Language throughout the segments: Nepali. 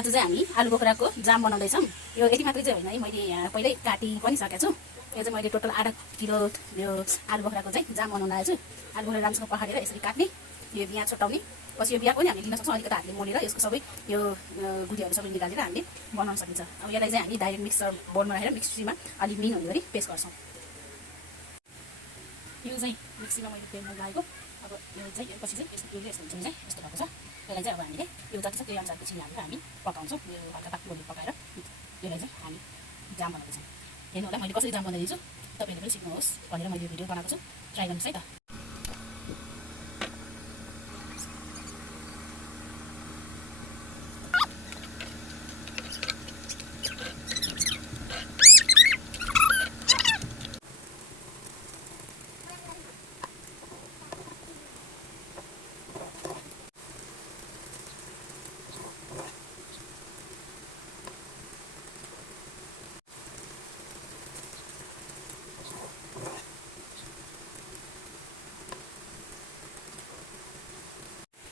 आज चाहिँ हामी आलु बोक्राको जाम बनाउँदैछौँ। यो यति मात्रै चाहिँ होइन है, मैले यहाँ पहिल्यै काटी पनि सकेको छु। यो चाहिँ मैले टोटल आधा किलो यो आलु बोक्राको चाहिँ जाम बनाउन आएको छु। आलु बोक्रा राम्रोसँग पखालेर यसरी काट्ने, यो बिहा छोटाउने, पछि यो बिहा पनि हामीले लिन सक्छौँ। अलिकति हातले मोलेर यसको सबै यो गुदियाहरू सबै निकालेर हामीले बनाउन सकिन्छ। अब यसलाई चाहिँ हामी डाइरेक्ट मिक्सर बोर्डमा राखेर मिक्सीमा अलिक मिहिन हुने गरी पेस्ट गर्छौँ। यो चाहिँ मिक्सीमा मैले पेस्ट लगाएको। अब यो चाहिँ पछि चाहिँ यस्तो यस्तो हुन्छ चाहिँ यस्तो भएको छ। यसलाई चाहिँ अब हामीले यो जति छ त्यही अनुसारको चिनी हालेर हामी पकाउँछौँ। यो हल्का पातलो पकाएर यसलाई चाहिँ हामी जाम बनाउँदैछौँ। हेर्नु होला मैले कसरी जाम बनाइदिन्छु, तपाईँहरूले पनि सिक्नुहोस् भनेर मैले यो भिडियो बनाएको छु। ट्राई गर्नुहोस् है त।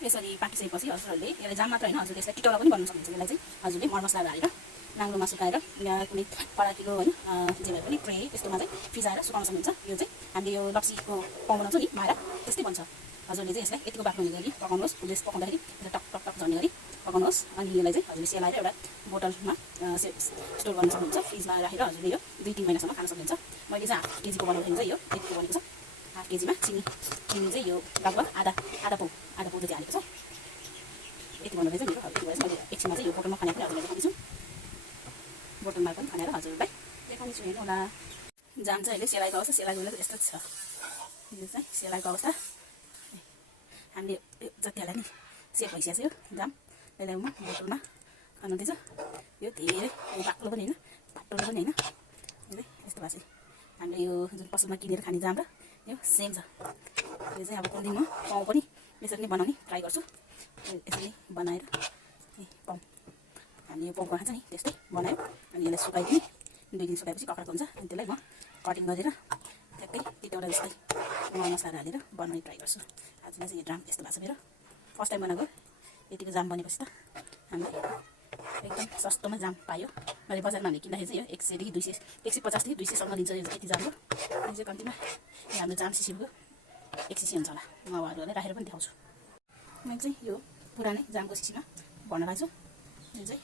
यसरी पाकिसकेपछि हजुरहरूले यसलाई जाम मात्र होइन, हजुरले यसलाई टिटौला पनि बनाउन सक्नुहुन्छ। यसलाई चाहिँ हजुरले मरमसलाहरू हालेर नाङ्गोमा सुकाएर या कुनै पराकिलो होइन जे भए पनि ट्रे त्यस्तोमा चाहिँ फिजाएर सुकाउन सक्नुहुन्छ। यो चाहिँ हामीले यो लप्सीको पाउ बनाउँछौँ नि मारा, त्यस्तै बन्छ। हजुरले चाहिँ यसलाई यतिको बाक्लो हुने गरी पकाउनुहोस्। पुलिस पकाउँदाखेरि यसलाई टक टक टक झर्ने गरी पकाउनुहोस्। अनि यसलाई चाहिँ हजुरले सेलाएर एउटा बोतलमा स्टोर गर्न सक्नुहुन्छ। फ्रिजमा राखेर हजुरले यो 2-3 महिनासम्म खान सक्नुहुन्छ। मैले चाहिँ हाफ केजीको बनाउँदाखेरि चाहिँ यो यतिको बनेको छ। हाफ केजीमा चिनी चाहिँ यो लगभग आधा पाउ जति हालेको छ। यति बनाउँदै चाहिँ मेरो मैले एकछिनमा चाहिँ यो बोतलमा खनेर पनि हजुरलाई देखाउँछु। बोतलमा पनि खनेर हजुरलाई देखाउनेछु। हेर्नु होला, जाम चाहिँ अहिले सेलाइको अवस्था, सेलाइको बेला यस्तो छ। यो चाहिँ सेलाइको अवस्था। हामीले जति हाल्दा नि सेप भइसकेको छ यो जाम। यसलाई म बोतलमा खनाउँदैछु। यो धेरै बाक्लो पनि होइन, पातलो पनि होइन, यस्तो भएको छ। हामीले यो जुन पसलमा किनेर खाने जाम र यो सेम छ। यो चाहिँ अब कुन दिन म पाउ पनि यसरी नै बनाउने ट्राई गर्छु। यसरी बनाएर पाउ हामीले यो पाउको खान्छ नि त्यस्तै बनायो। अनि यसलाई सुकाइदिने 2 दिन सुकाएपछि कक्रको हुन्छ। अनि त्यसलाई म कटिङ गरेर ठ्याक्कै टिटौला जस्तै मसलाहरू हालेर बनाउने ट्राई गर्छु। आजलाई चाहिँ यो जाम यस्तो भएको छ मेरो। फर्स्ट टाइम बनाएको। यतिको जाम बनेपछि त हामीले एकदम सस्तोमा जाम पायो। मैले बजारमा हामीले किन्दाखेरि चाहिँ यो 100 देखि 200, 150 देखि 200सम्म लिन्छ यो यति जामको। यो चाहिँ कम्तीमा हाम्रो जाम सिसीको 1 सिसी हुन्छ होला। म अरूहरूलाई राखेर पनि देखाउँछु। मैले चाहिँ यो पुरानै जामको सिसीमा भन्न लाग्छु। यो चाहिँ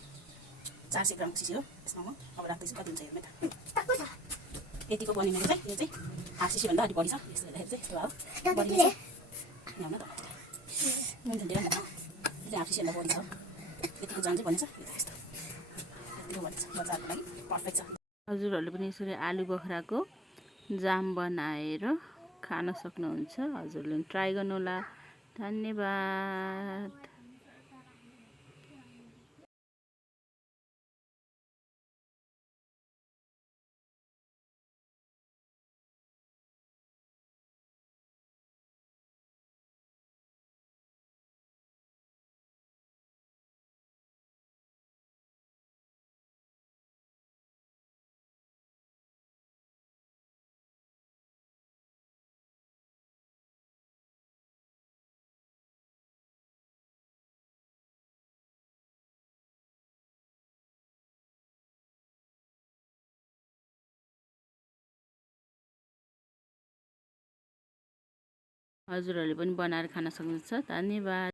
400 ग्रामको सिसी हो। यसमा म अब राख्दैछु, कति हुन्छ हेर्नु त। यतिको बने मेरो चाहिँ यो चाहिँ हाफ सिसीभन्दा अलिक बढी छ। यस्तो हेर्दाखेरि चाहिँ यस्तो भयो बढी छ। ल्याउनु त हुन्छ धेरै न, यो चाहिँ हाफ सिसीभन्दा बढी छ। यतिको जाम चाहिँ बनेछ। यो चाहिँ यस्तो यतिको बनेछ, बजारको लागि पर्फेक्ट छ। हजुरहरूले पनि यसरी आलु बोक्राको जाम बनाएर खान सक्नुहुन्छ। हजुरले ट्राई गर्नुहोला। धन्यवाद। हजुरहरूले पनि बनाएर खान सक्नुहुन्छ। धन्यवाद।